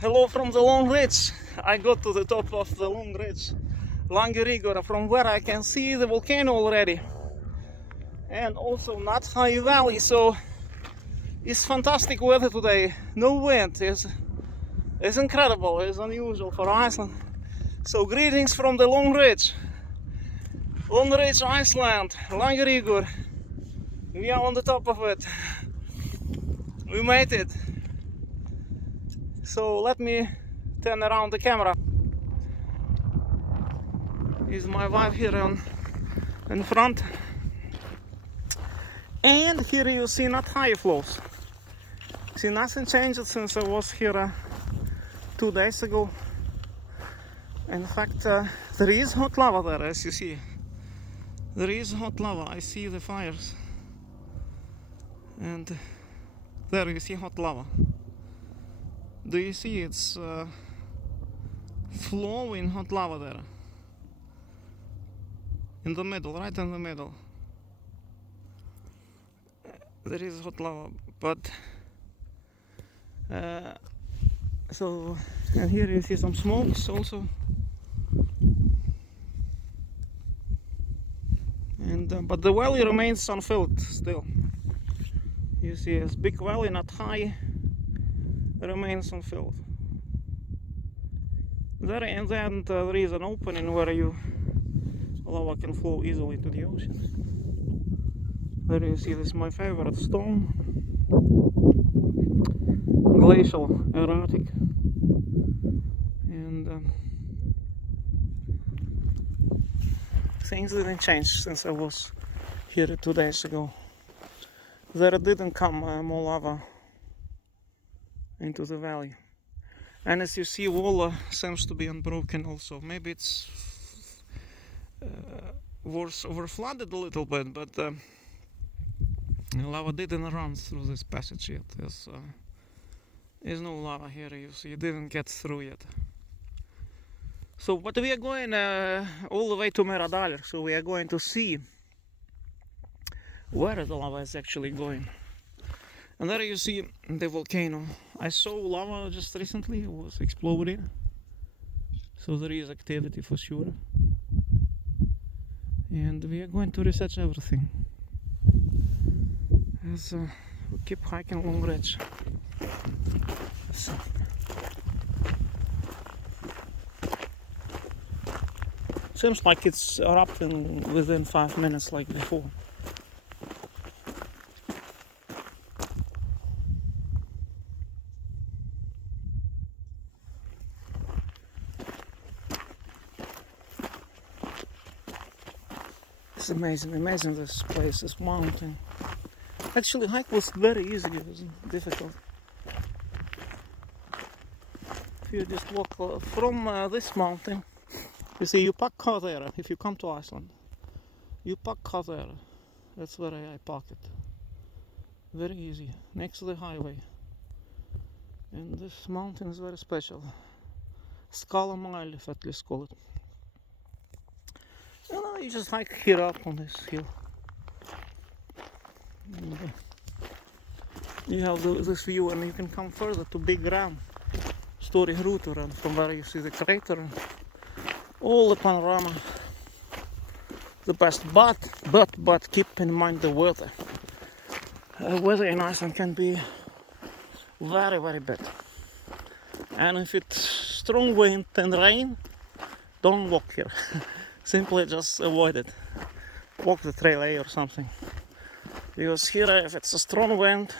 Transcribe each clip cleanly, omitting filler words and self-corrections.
Hello from the long ridge. I got to the top of the long ridge, Langihryggur, from where I can see the volcano already. And also not high valley, so it's fantastic weather today. No wind, it's incredible, it's unusual for Iceland. So greetings from the long ridge, Iceland, Langihryggur. We are on the top of it. We made it. So let me turn around the camera. Is my wife here in front. And here you see not high flows. See, nothing changed since I was here 2 days ago. In fact, there is hot lava there, as you see. There is hot lava. I see the fires. And there you see hot lava. Do you see it's flowing hot lava there? In the middle, right in the middle. There is hot lava, but so, and here you see some smokes also. And but the valley remains unfilled still. You see this big valley, not high, remains unfilled. There and then there is an opening where lava can flow easily to the ocean. There you see, this is my favorite stone, glacial, erratic, and things didn't change since I was here 2 days ago. There didn't come more lava into the valley, and as you see, wall seems to be unbroken also. Maybe it's was overflooded a little bit, but lava didn't run through this passage yet. There's no lava here, you see, it didn't get through yet. So, but we are going all the way to Fagradalsfjall, so we are going to see where the lava is actually going. And there you see the volcano. I saw lava just recently, it was exploding. So there is activity for sure. And we are going to research everything as we keep hiking along ridge. So. Seems like it's erupting within 5 minutes like before. It's amazing this place, this mountain. Actually, hike was very easy, it wasn't difficult. If you just walk from this mountain, you see, you park car there. If you come to Iceland, you park car there. That's where I park it. Very easy, next to the highway. And this mountain is very special. Skála Mælifell, let's call it. You just hike here up on this hill. And, you have this view, and you can come further to big ram, Stórihrútur, and from where you see the crater and all the panorama. The best, but keep in mind the weather. Weather in Iceland can be very, very bad. And if it's strong wind and rain, don't walk here. Simply just avoid it. Walk the trail A or something. Because here, if it's a strong wind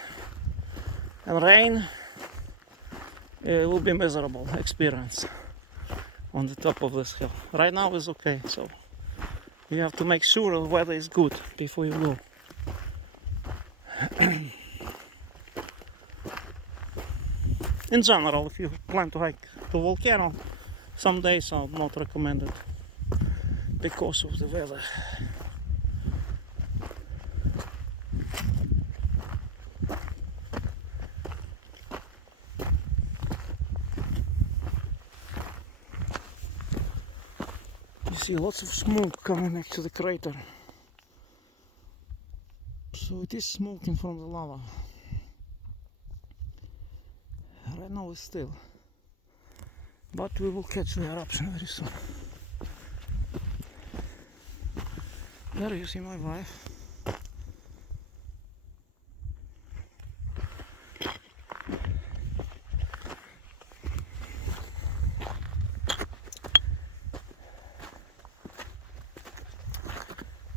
and rain, it will be miserable experience on the top of this hill. Right now is okay, so you have to make sure the weather is good before you go. In general, if you plan to hike the volcano, some days I'll not recommend it because of the weather. You see lots of smoke coming next to the crater. So it is smoking from the lava. Right now it's still. But we will catch the eruption very soon. There you see my wife.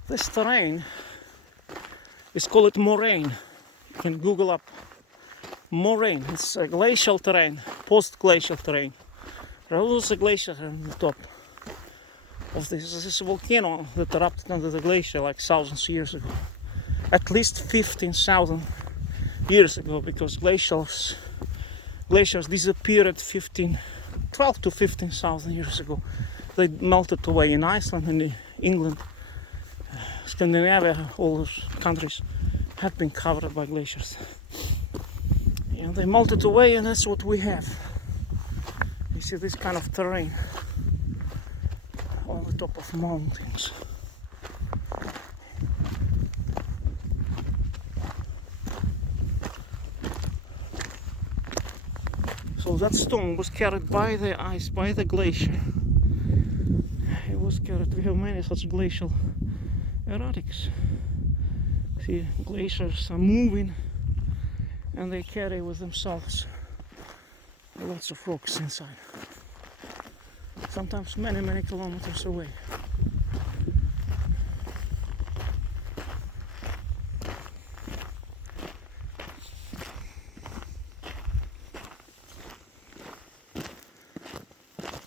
This terrain is called moraine. You can Google up moraine. It's a glacial terrain, post-glacial terrain. There was also a glacier on the top of this. This is a volcano that erupted under the glacier like thousands of years ago. At least 15,000 years ago, because glaciers disappeared 12 to 15,000 years ago. They melted away in Iceland and in England. Scandinavia, all those countries had been covered by glaciers. And they melted away, and that's what we have. You see this kind of terrain on the top of mountains. So that stone was carried by the ice, by the glacier. It was carried. We have many such glacial erratics. See, glaciers are moving and they carry with themselves lots of rocks inside. Sometimes many kilometers away.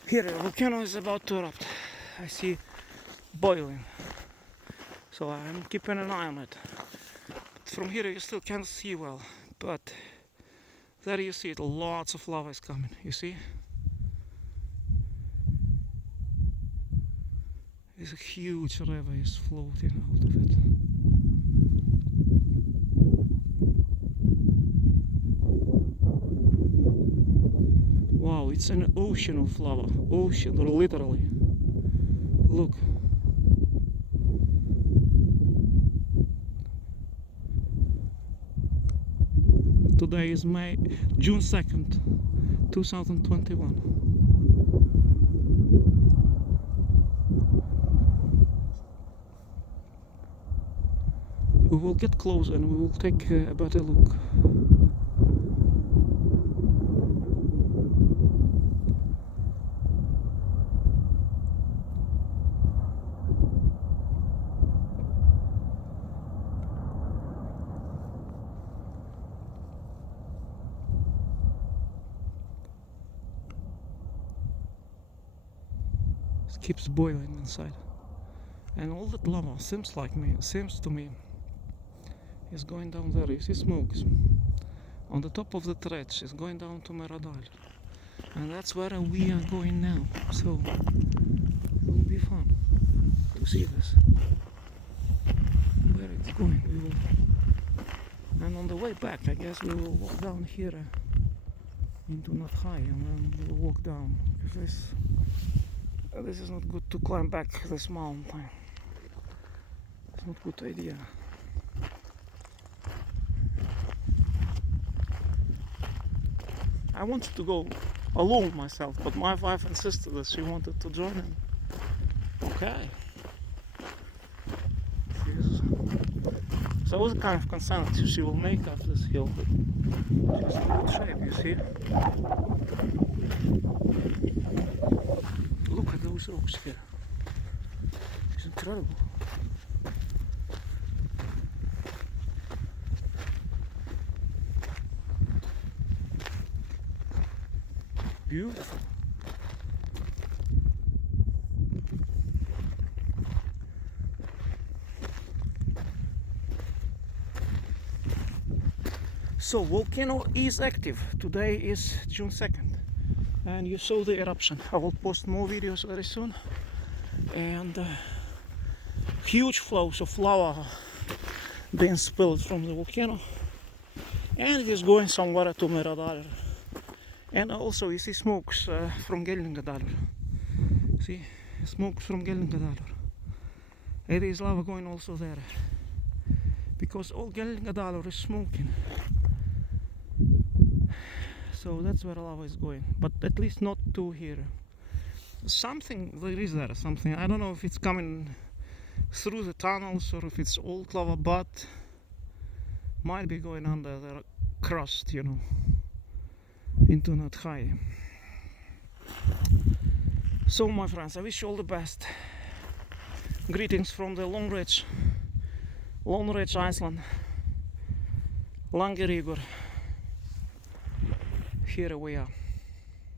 Here, the volcano is about to erupt. I see boiling. So I'm keeping an eye on it. From here you still can't see well, but there you see it, lots of lava is coming, you see? There's a huge river is floating out of it. Wow, it's an ocean of lava, ocean, literally. Look. Today is June 2nd, 2021. We will get close and we will take a better look. It keeps boiling inside, and all that lava seems to me is going down there. You see smokes on the top of the trench. Is going down to Meradal, and that's where we are going now. So it will be fun to see this, where it's going. And on the way back, I guess we will walk down here into Nathai, and then we will walk down, because this is not good to climb back this mountain. It's not a good idea. I wanted to go alone myself, but my wife insisted that she wanted to join in. Okay. So what kind of consent she will make up this hill, but she's in good shape, you see? Look at those rocks here. It's incredible. Beautiful. So volcano is active. Today is June 2nd, and you saw the eruption. I will post more videos very soon. And huge flows of lava being spilled from the volcano, and it is going somewhere to Meradal. And also you see smokes from Geldingadalur. See, smokes from Geldingadalur. There is lava going also there, because all Geldingadalur is smoking. So that's where lava is going, but at least not to here. Something there is there, something. I don't know if it's coming through the tunnels or if it's old lava, but might be going under the crust, you know, into not high. So my friends, I wish you all the best. Greetings from the Lone Ridge, Iceland, Langihryggur. Here we are.